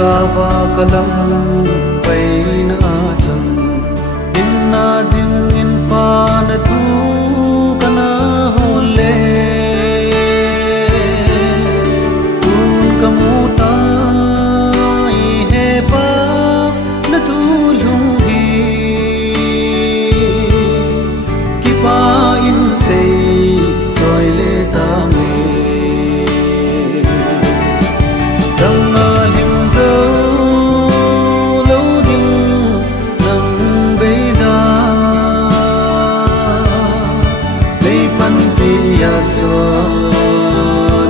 kawa kalam pai na chan inna ding in pa na thu kana hole tun kamuta I he pa na thu lung hi ki pa in se choi le ta nge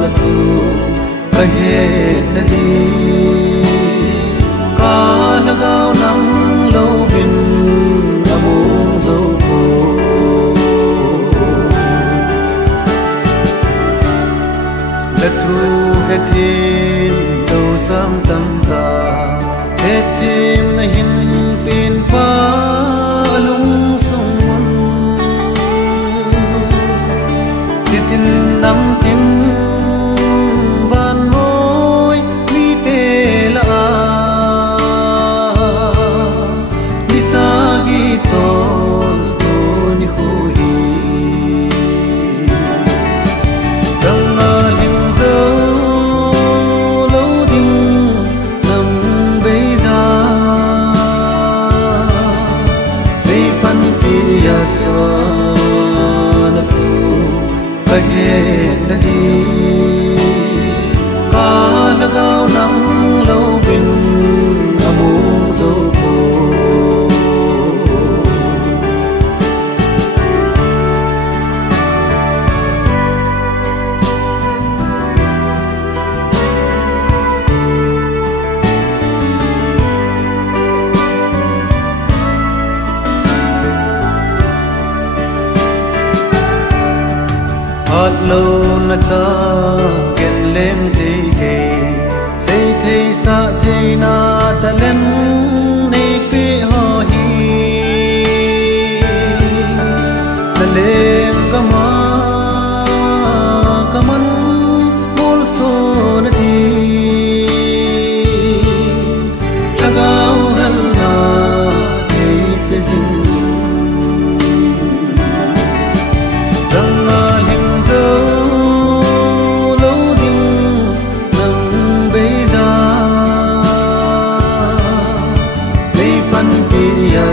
na tu kahe na di ka lagaw ng lobin among zo ko na tu hetim do sam tam ta hetim na hin pin pa alung sung tin nam tin ban môi mi tê la mi sa gi chol to ni hu hi tang na lim zo lo ding nam bei za bei pan pi ya so na tu kahe na di ka lagaw ng lobin among zo ko lo na cha gen lem te ke sei thei sa thei na ta len nei pe ho hi ta leng kama kaman bol so na ti tagaw hal na nei pe jing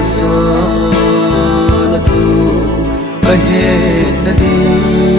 so na tu kahe na di